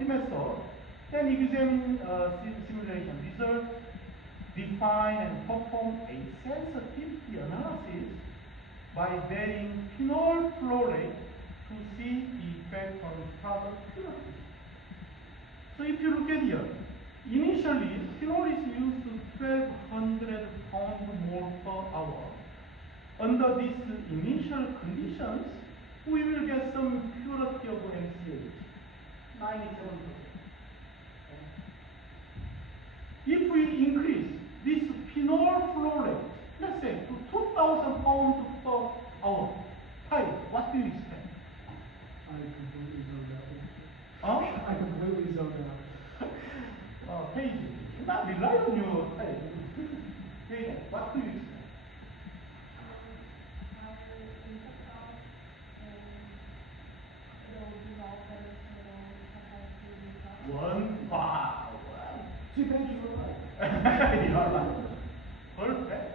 T method, then examine simulation result, define and perform a sensitivity analysis by varying phenol flow rate to see the effect on product purity. So if you look at here, initially phenol is used to 1200 pound mole per hour. Under these initial conditions, we will get some purity of MCH, 97%. If we increase this phenol flow rate, let's say to 2,000 pounds per hour, what do you expect? I completely zoned out. Huh? I completely zoned out. Paige, do not rely on your data. What do you expect? Wow. Too bad you were right. You are right. Perfect.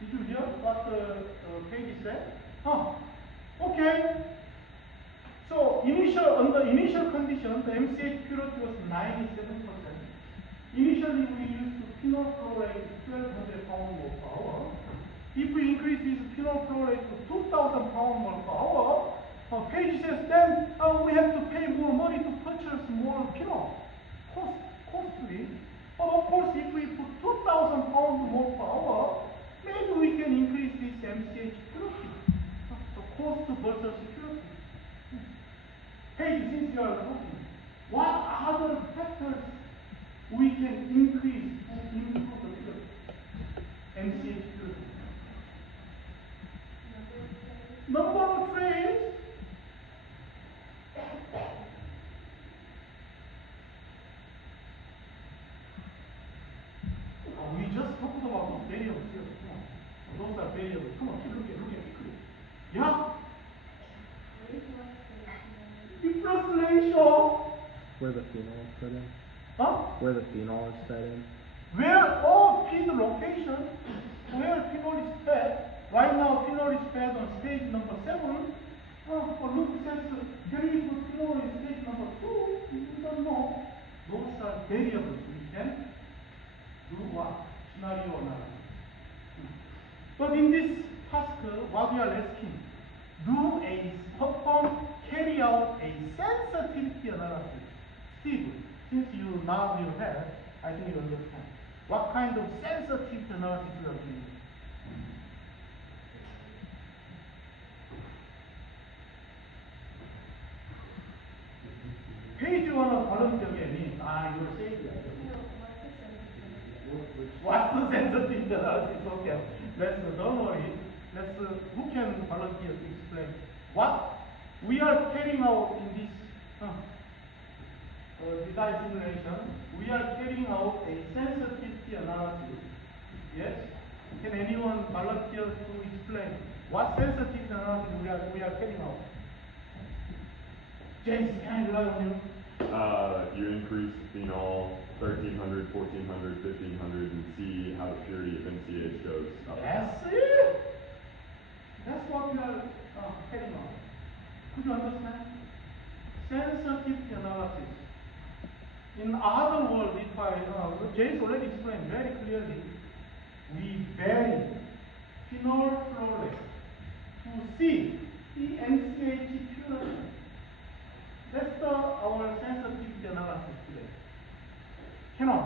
Did you hear what Paige said? Okay. So under initial condition, the MCH purity was 97%. Initially, we used phenol flow rate 1200 pound per hour. If we increase this phenol flow rate to 2000 pound per hour, Paige says then we have to pay more money to purchase more phenol. Costly. But of course, if we put 2000 pounds more per hour, maybe we can increase this MCH purity. The cost versus purity. Hey, since you are looking, what other factors we can increase to improve the purity? MCH purity. Number of trays. We just talked about those variables here. Come on. Those are variables. Come on, keep looking quickly. Yeah? Difference ratio. Where the phenol is fed in? Huh? Where the phenol is fed in? Where feed location, where phenol is fed. Right now, phenol is fed on stage number 7. Luke says, can we put phenol in stage number 2? We don't know. Those are variables. We can do what? Scenario analysis. But in this task, what we are asking, carry out a sensitivity analysis. Steve, since you have, I think you understand. What kind of sensitivity analysis you are doing? Page 1 of volunteer means, you're saying that. What's the sensitivity analysis? Okay, don't worry. Who can volunteer to explain what we are carrying out in this design simulation? We are carrying out a sensitivity analysis. Yes? Can anyone volunteer to explain what sensitivity analysis we are carrying out? James, can I rely on you? You increase phenol 1300, 1400, 1500 and see how the purity of MCH goes up. That's it. That's what we are carrying out. Could you understand? Sensitivity analysis. In other words, James already explained very clearly, we vary phenol flow rate to see the MCH purity. That's our sensitivity analysis today. Canon,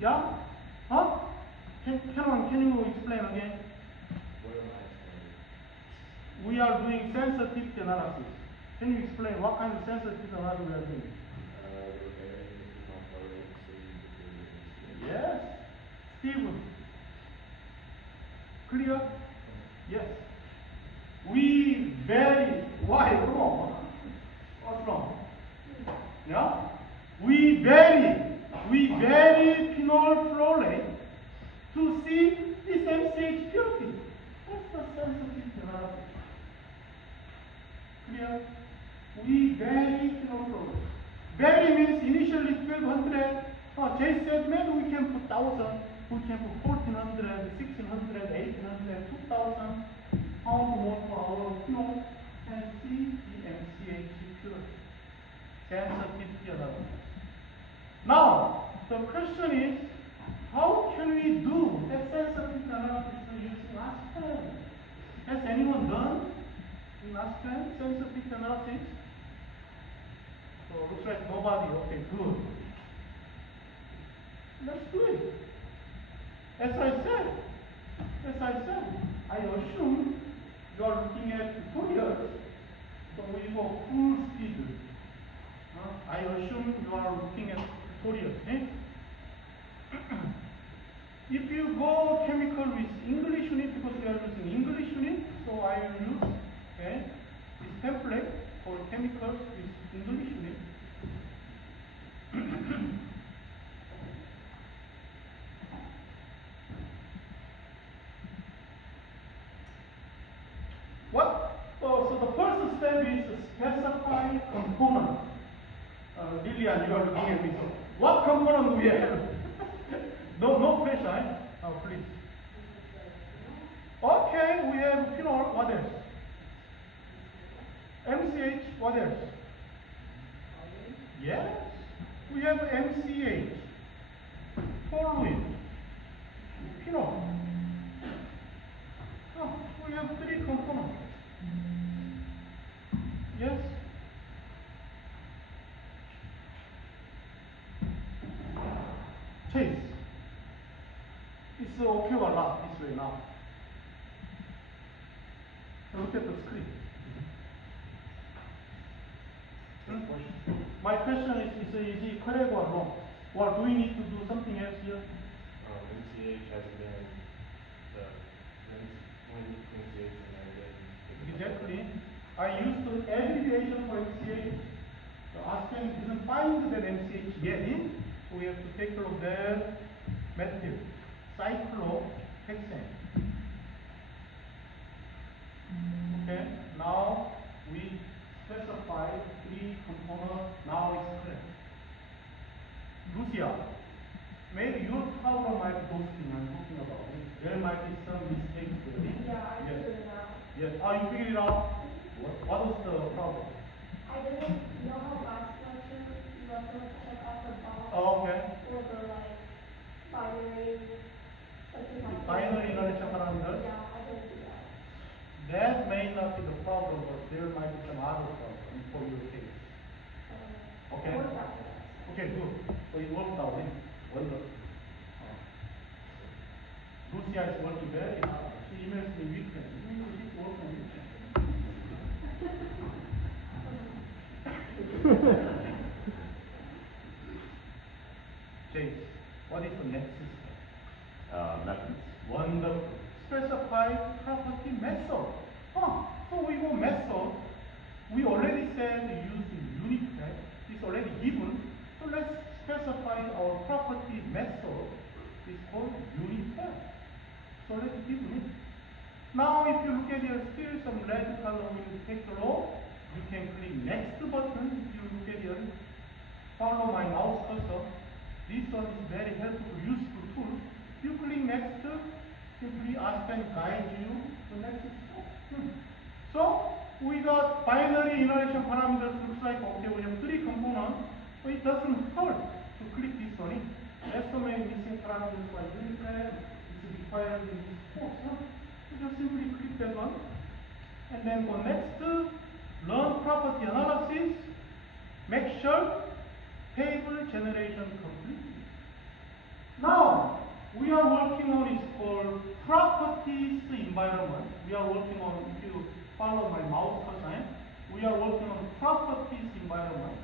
yeah? Huh? Canon, can you explain again? What am I explaining? We are doing sensitivity analysis. Can you explain what kind of sensitivity analysis we are doing? Yes. Stephen. Clear? Yes. We vary. Why? Wrong. What's wrong? Yeah? We vary phenol flow rate to see this MCH purity. That's the sensitivity analysis. Clear? We vary phenol flow rate. Vary means initially 1200. Jay said maybe we can put 1000, we can put 1400, 1600, 1800, 2000 pounds more per hour of fuel and see the MCH. MCH purity. Sensitivity analysis. Now, the question is, how can we do that sensitivity analysis using Aspen? Has anyone done in Aspen sensitivity analysis? So looks like nobody. Okay, good. Let's do it. As I said, I assume you are looking at tutorials, so we go full speed. I assume you are looking at tutorials. Eh? If you go chemical with English unit, because we are using English unit, so I will use this template for chemicals with English unit. So the first step is to specify component. Lillian, you are looking at me. So what component do we have? No pressure, eh? Please. Okay, we have phenol. What else? MCH. What else? Yes, we have MCH. Toluene. Phenol. Oh, we have three components. Yes. Chase. It's okay or not this way now? Look at the screen. My question is it correct or wrong? Or do we need to do something else here? MCH hasn't been when MCH has been. Exactly. I used the abbreviation for MCH. The Aspen didn't find that MCH yet, so we have to take care of that method. Cyclohexane. Okay, now we specify three components. Now it's clear. Lucia, maybe your problem might be those things I'm talking about. There might be some mistakes there. Yeah, I Yes. figured it out. Yes. You figured it out? What was the problem? I didn't know how last lecture you have to check off the box Oh, okay. or the like binary. Binary inertia parameters? Yeah, I didn't do that. That may not be the problem, but there might be some other problem for your case. Okay. I worked out for that. Okay, good. So it worked out. Wonderful. Lucia is working very hard. She emails me weekend. She's working weekend. James, what is the next step? Methods. Wonderful. Specify property method. So we go method. We already said use unit test. It's already given. So let's specify our property method. It's called unit test. It's already given it. Now if you look at your still some red color will take a row, you can click next button. If you look at your follow my mouse cursor. This one is very helpful, useful tool. You click next, simply Aspen guide you to next step. So we got binary inertia parameters. Looks like okay, we have three components, so it doesn't hurt to click this one. There's so many missing parameters like unit is required in this course. You just simply click that one, and then go next. Learn property analysis. Make sure table generation complete. Now we are working on is called properties environment. We are working on, if you follow my mouse cursor, we are working on properties environment.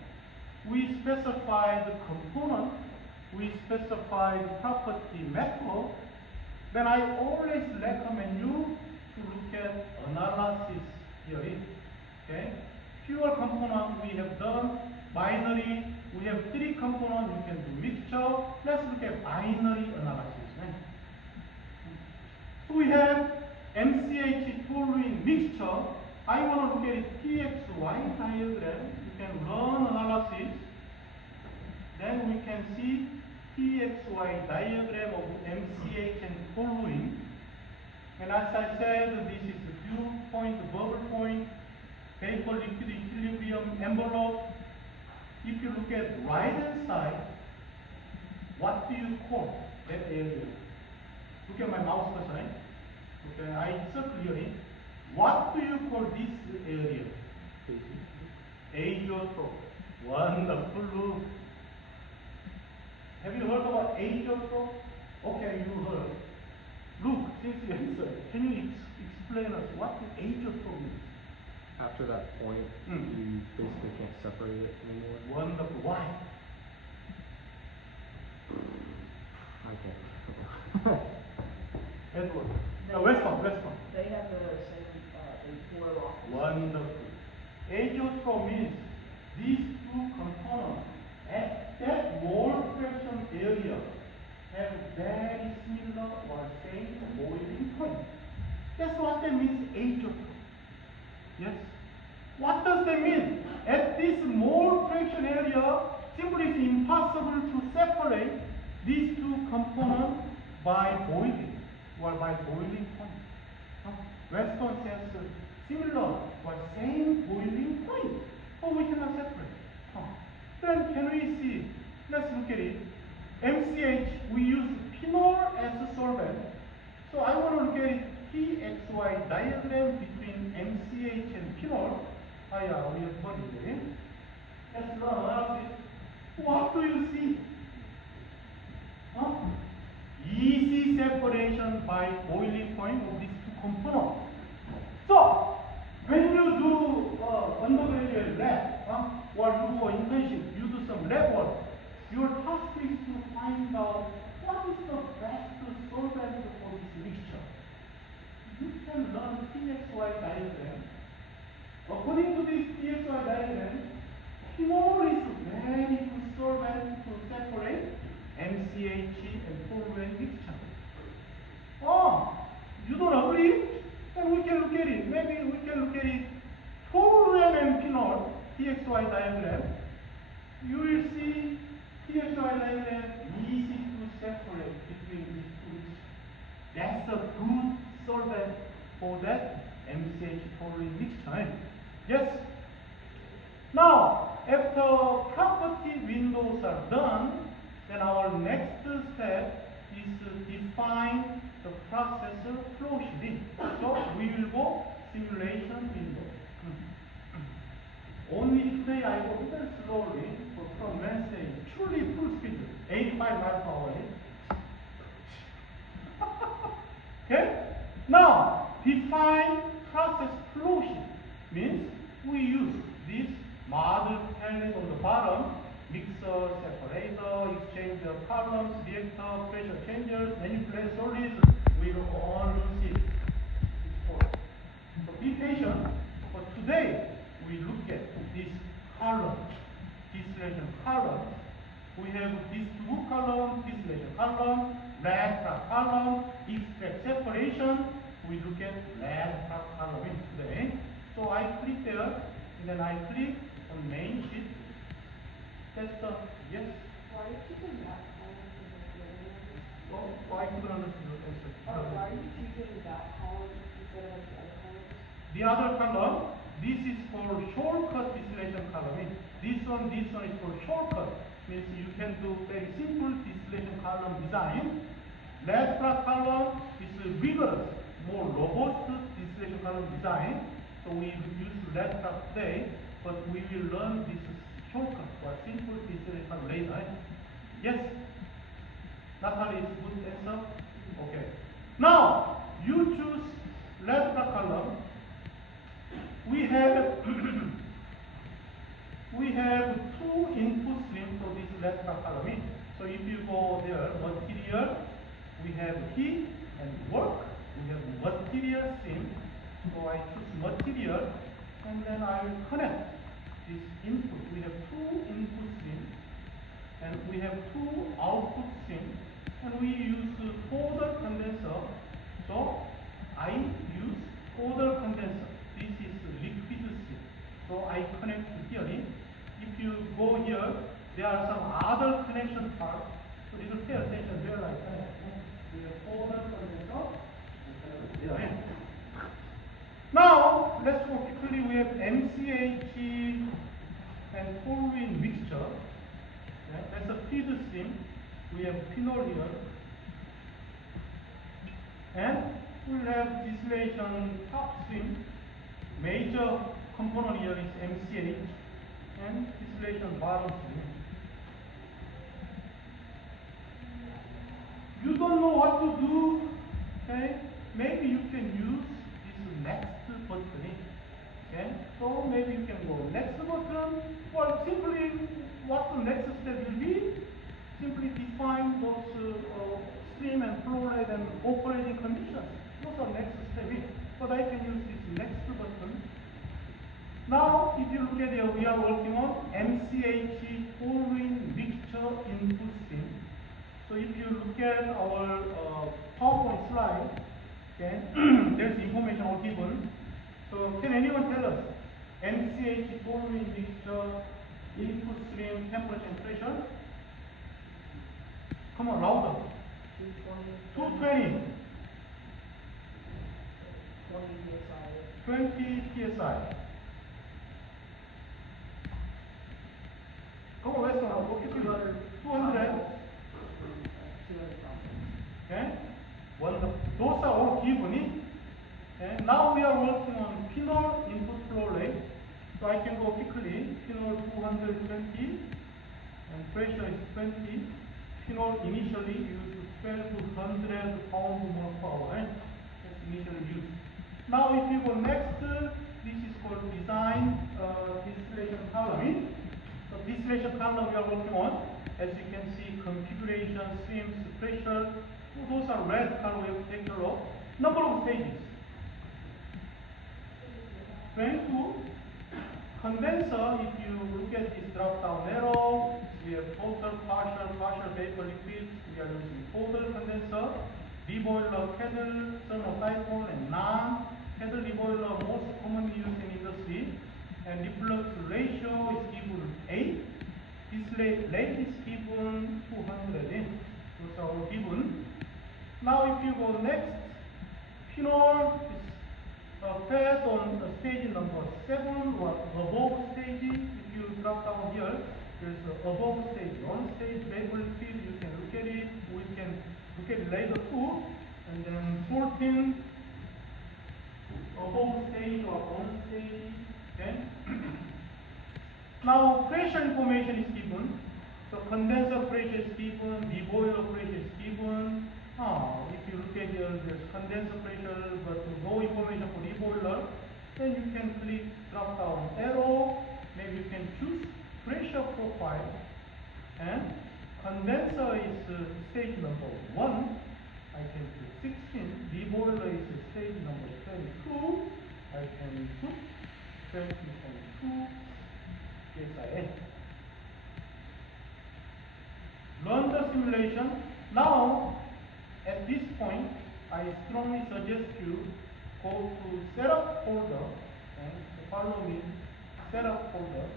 We specify the component, we specify the property method. Then I always recommend you to look at analysis theory. Okay? Pure component we have done, binary, we have three components, you can do mixture. Let's look at binary analysis. So we have MCH toluene mixture. I want to look at it TXY diagram. You can run analysis. Then we can see TXY diagram of MCH and toluene. And as I said, this is the dew point, the bubble point. vapor liquid equilibrium envelope. If you look at right hand side, what do you call that area? Look at my mouse cursor. Okay, I circle here. What do you call this area? Azeotrope. Wonderful, look. Have you heard about azeotrope? Okay, you heard. Look, since you answered, can you explain us what the azeotrope means? After that point, you basically can't separate it anymore. Wonderful. Why? I can't. Edward. Western. They have the same, they pour off. Wonderful. Azeotrope means these two components at that mole fraction area have very similar or same boiling point. That's what that means, azeotrope. Yes? What does that mean? At this mole fraction area, simply it's impossible to separate these two components by boiling or by boiling point. Western says similar or same boiling point, but we cannot separate. Then can we see? Let's look at it. MCH, we use phenol as a solvent. So I want to look at it, PXY diagram between MCH and phenol. We have done it. Let's learn about it. What do you see? Easy separation by boiling point of these two components. So, when you do undergraduate lab, or do an internship, you do some lab work, your task is to find out what is the best solvent for this mixture. You can learn PXY diagram. According to this PXY diagram, phenol is very good solvent to separate MCH and toluene mixture. You don't agree? Then we can look at it. Maybe we can look at it. Toluene and phenol, PXY diagram. You will see PXY diagram easy to separate between these two mixtures. That's a good solvent for that MCH toluene mixture. Yes? Now, after property windows are done, then our next step is to define the processor flow sheet. So we will go simulation window. Only today I go very slowly, but from Wednesday, truly full speed, 85 miles per hour. Okay? Now, define process flow sheet means we use this model panel on the bottom, mixer, separator, exchanger, columns, reactor, pressure changers, manipulator solids, we will all use it. So be patient, but today we look at this column, distillation column. We have these two columns, distillation column, lab column, extract separation. We look at lab column today. So I click there, and then I click on main sheet. That's the, yes? Why are you keeping that column for the beginning? Oh, I couldn't understand your answer. Why are you keeping that column instead of the other columns? The other column, this is for shortcut distillation column. This one is for shortcut. Means you can do very simple distillation column design. Lab column is rigorous, more robust distillation column design. So we use lab today, but we will learn this shortcut or simple distillation column later. Yes? Natalie is good answer? Okay. Now, you choose lab column. We have we have two input streams for this lab column. So if you go there, material, we have heat and work. We have material stream. So I choose material, and then I will connect this input. We have two input streams, and we have two output streams, and we use powder condenser. So I use powder condenser. This is liquid stream. So I connect here. If you go here, there are some other connection parts. So you will pay attention where I connect. We have powder condenser. Here. Now, let's go quickly. We have MCH and toluene mixture. Okay, that's a feed stream. We have phenol here. And we'll have distillation top stream. Major component here is MCH and distillation bottom stream. You don't know what to do, okay? Maybe you can use this next button, okay? So maybe you can go next button, or simply what the next step will be, simply define those stream and flow rate and operating conditions. Those are next step. But I can use this next button. Now, if you look at here, we are working on MCH toluene mixture input stream. So if you look at our PowerPoint slide, okay, there's information all given. So can anyone tell us MCH toluene mixture input stream temperature and pressure? Come on, louder. 220. 20 psi. Come on, let's go. 200. Okay? Well, those are all given. Okay? Now we are working on phenol input flow rate. So I can go quickly. Phenol 220 and pressure is 20. Phenol initially used 1200 pound mole per hour. Right? That's initially used. Now if you go next, this is called design distillation column. So distillation column we are working on. As you can see, configuration, streams, pressure. So those are red color we have to take care of. Number of stages. 22. Condenser, if you look at this drop down arrow, we have total, partial vapor liquid. We are using total condenser, deboiler, kettle, thermocycle, and non-kettle deboiler, most commonly used in industry. And reflux ratio is given 8. Distillate rate is given 200 in. Those are all given. Now if you go next, phenol is fed on stage number 7 or above stage. If you drop down here, there's above stage, on stage vapor liquid, you can look at it. We can look at it later too. And then 14 above stage or on stage. Okay. Now pressure information is given. So condenser pressure is given, deboiler pressure is given. If you look at here, there's condenser pressure, but no information for deboiler. Then you can click drop down arrow. Maybe you can choose pressure profile. And condenser is stage number 1. I can put 16. Deboiler is stage number 22. I can put 20.2 psi. Run the simulation. Now, at this point, I strongly suggest you go to setup folder and follow me. Setup folder.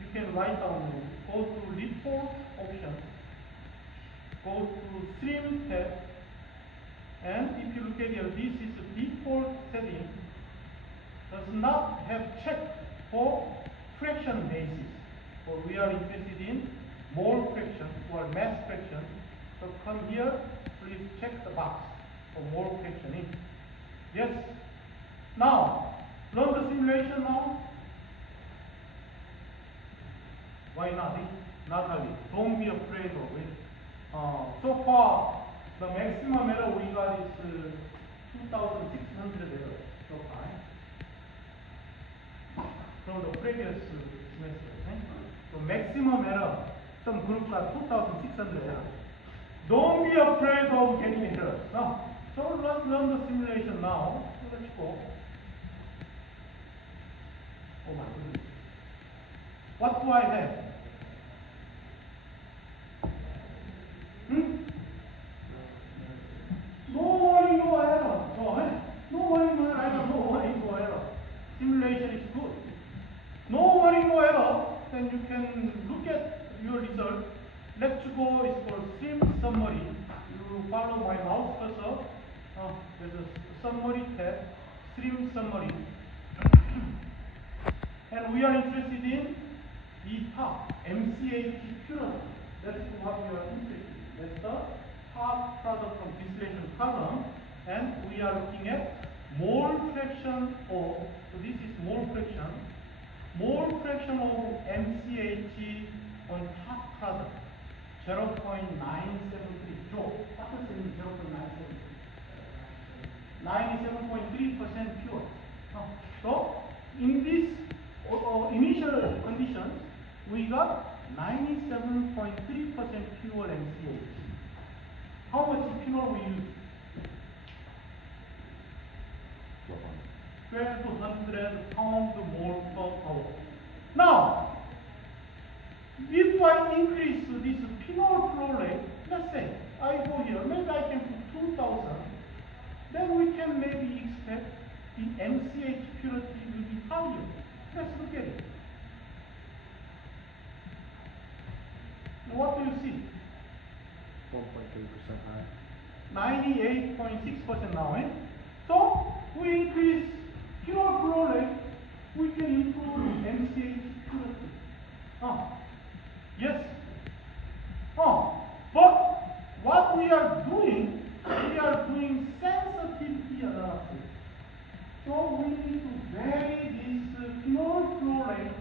You can write down. Go to report options. Go to stream tab. And if you look at here, this is the default setting. Does not have checked for fraction basis. So we are interested in mole fraction or mass fraction. So come here, please check the box for mole fraction. Yes. Now, run the simulation now. Why not? Natalie, don't be afraid of it. So far, the maximum error we got is 2,600 errors so far. From the previous semester. So maximum error, some group got 2,600 errors. Don't be afraid of getting errors. No. So let's run the simulation now. So let's go. Oh my goodness. What do I have? No warning, no error. No warning, no error. No warning, no error. Simulation is good. No warning, no error. Then you can look at your result. Let's go is called stream summary. You follow my mouse cursor. There's a summary tab. stream summary. And we are interested in the top MCH purity. That's what we are interested in. That's the top product of distillation column. And we are looking at mole fraction of, so this is mole fraction of MCH on top product. 0.973. So, what does it mean, 0.973? 97.3% pure. So, in this initial conditions, we got 97.3% pure MCH. How much pure we use? 1200 pound mole per hour. Now, if I increase this phenol flow rate, let's say I go here, maybe I can put 2000, then we can maybe expect the MCH purity will be higher. Let's look at it. Now what do you see? 1.3% high. 98.6% now, eh? So, we increase phenol flow rate, we can improve MCH purity. Yes. But what we are doing sensitivity analysis. So we need to vary this phenol flow rate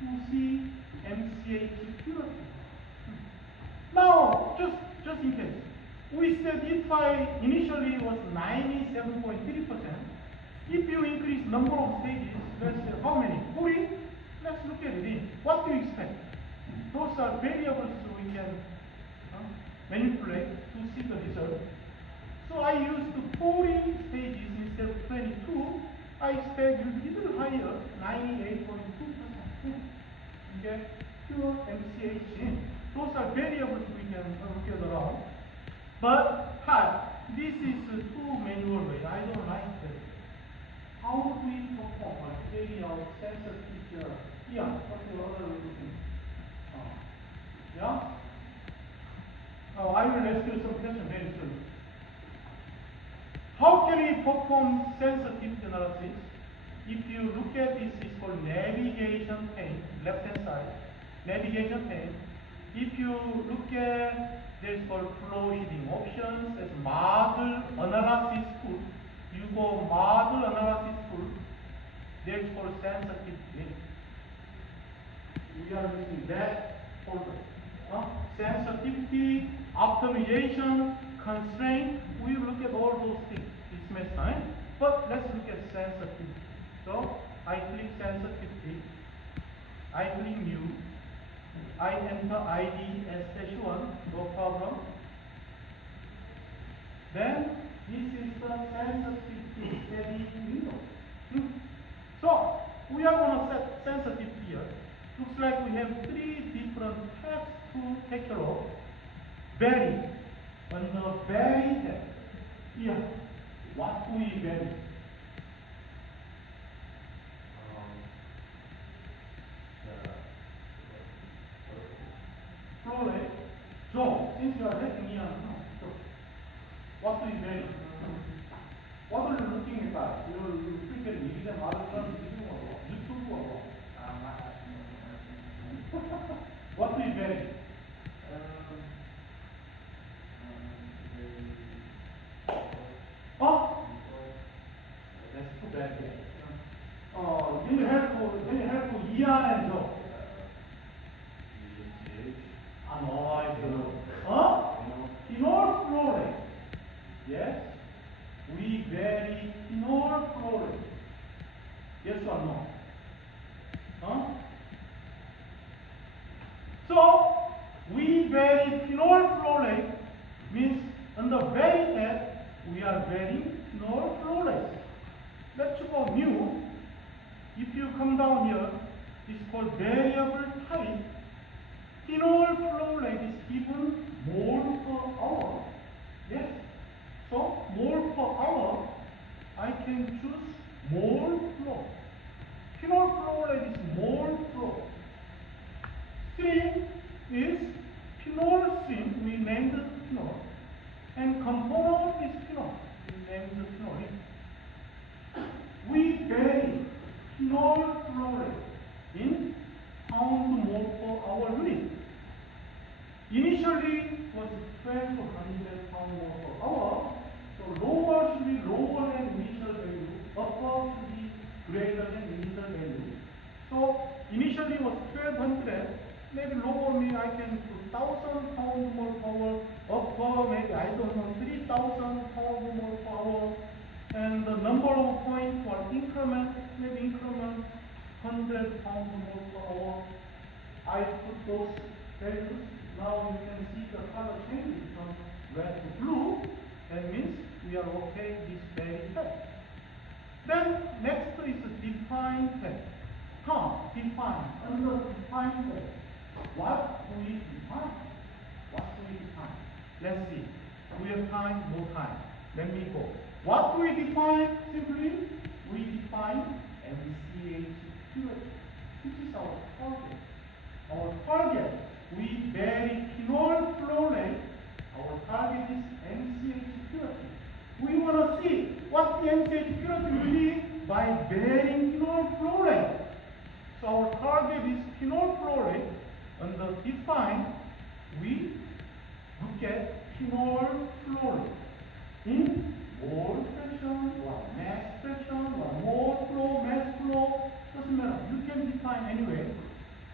to see MCH purity. Now, just in case, we said if I initially was 97.3%, if you increase number of stages, let's say how many? 40? Let's look at it. What do you expect? Those are variables we can manipulate to see the result. So I used 40 stages instead of 22. I expect a little higher, 98.2%. Okay, pure MCH. Those are variables we can get around. But this is too manual way. I don't like that. How do we perform carry out sensitivity? Yeah, what's the other way to do? Yeah? I will ask you some questions very soon. How can we perform sensitivity analysis? If you look at this, it's called navigation pane, left hand side, navigation pane. If you look at, there's called flow sheeting options, there's model analysis tool. You go model analysis tool, there's called sensitivity. We are using that folder. Sensitivity, optimization, constraint, we will look at all those things this semester. But let's look at sensitivity. So I click sensitivity, I click new, I enter ID S-1, no problem. Then this is the sensitivity steady window. So we are going to set sensitivity here. Looks like we have 3 different tabs to take care of. Vary. On the vary tab. Here, what do we vary? Flow rate. So, since you are letting me on, what do we vary? What are you looking at? You prepare exam, YouTube or what do you vary? That's too bad. You have to ER and Joe. Phenol flow rate. Yes? We vary phenol flow rate. Yes or no? So, we vary phenol flow rate means on the vary tab, we are varying phenol flow rate. Let's go new. If you come down here, it's called variable type. Phenol flow rate is given mole per hour. Yes? So, mole per hour, I can choose mole flow. Phenol flow rate is mole flow. Stream is phenol stream, we named it phenol. And component is phenol, we named it phenol. for our unit. Initially was 1200 pound more per hour. So lower should be lower than initial value, upper should be greater than initial value. So initially was 1200, maybe lower me I can put 1000 pound more per hour, upper maybe I don't know 3000 pound more per hour, and the number of points for increment, maybe increment 100 pound more per hour. I put those values. Now you can see the color changing from red to blue. That means we are okay this very test. Then next is define test. Define. Under define test. What do we define? What do we define? Let's see. We have time, no time. Let me go. What do we define? Simply, we define MCH purity. This is our target. Our target, we vary phenol flow rate. Our target is MCH purity. We want to see what the MCH purity will be by varying phenol flow rate. So our target is phenol flow rate. Under define, we look at phenol flow rate in mole fraction or mass fraction or mole flow, mass flow, doesn't matter. You can define anyway.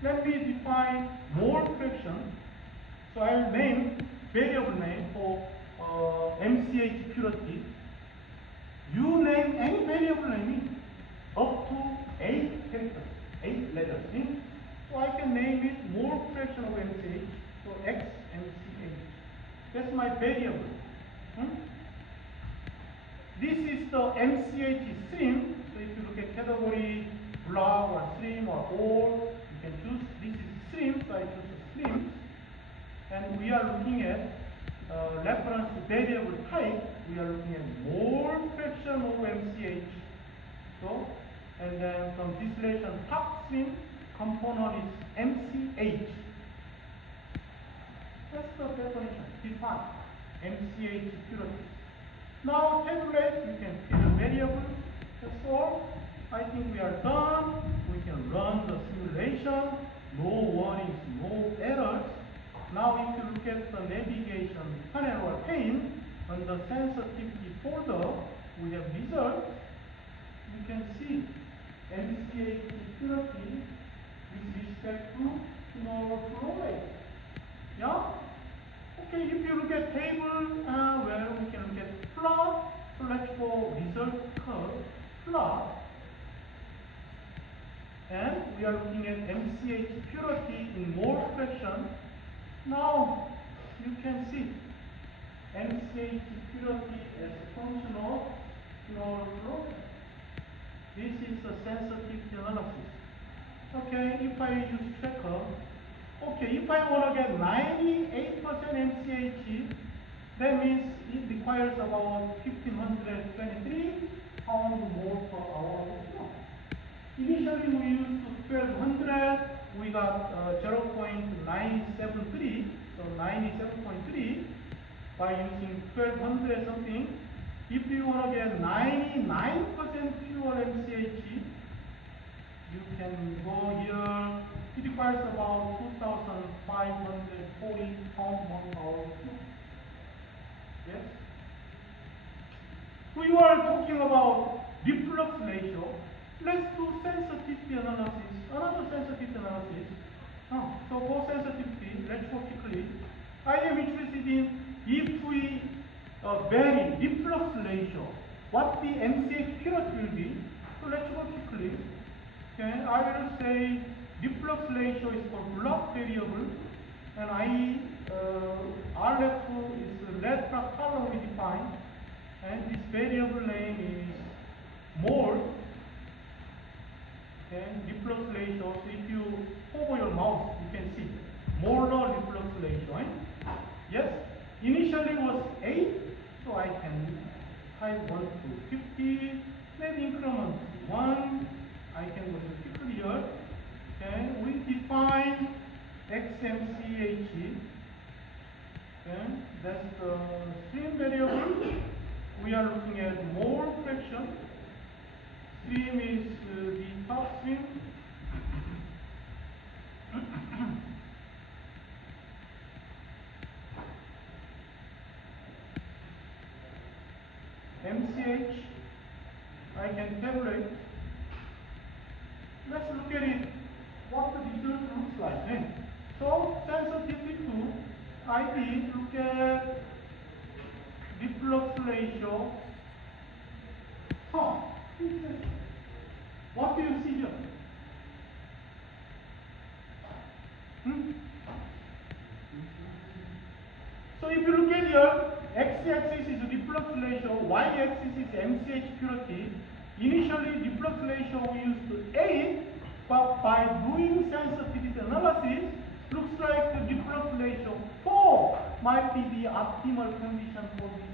Let me define mole fraction. So I will name variable name for MCH purity. You name any variable name up to 8 characters, 8 letters. So I can name it mole fraction of MCH, so X MCH. That's my variable. This is the MCH stream. So if you look at category, block or stream or all, you can choose. This is stream, so I choose a stream. And we are looking at reference variable type. We are looking at mole fraction of MCH. So, and then from distillation top stream component is MCH. That's the definition. Define MCH purity. Now tabulate, you can fill the variable. That's all. I think we are done. We can run the simulation. No warnings, no errors. Now if you look at the navigation panel or pane, on the sensitivity folder, we have result. You can see MCH purity with respect to phenol flow rate. Yeah? Okay, if you look at table, where we can look at plot, so let's go result curve, plot. And we are looking at MCH purity in mole fraction. Now, you can see MCH purity as a function of phenol flow rate. This is a sensitivity analysis. Okay, if I use tracker, okay, if I want to get 98% MCH, that means it requires about 1523 pound mole per hour of flow. Initially we used 1200, we got 0.973, so 97.3 by using 1200 something. If you want to get 99% pure MCH, you can go here. It requires about 2,540 pound per hour. Yes? We were talking about reflux ratio. Let's do sensitivity analysis. Another sensitivity analysis. So for sensitivity, let's go quickly. I am interested in if we vary reflux ratio, what the MCH purity will be. So let's go quickly. Okay, I will say reflux ratio is for block variable, and RF is red block color we define, and this variable name is mole. Okay, reflux ratio. So if you hover your mouse, you can see molar reflux ratio. Yes, initially was 8, so I can type 1 to 50, maybe increment 1. I can go to quickly here. Okay, we define XMCH. Okay, that's the stream variable. We are looking at mole fraction. Stream is the top stream. MCH, I can tabulate. Let's look at it, what the result looks like. So sensitivity to ID, look at reflux ratio. What do you see here? So if you look at here, x-axis is reflux ratio, y-axis is MCH purity. Initially, reflux ratio we used to 8, but by doing sensitivity analysis, looks like the reflux ratio 4 might be the optimal condition for this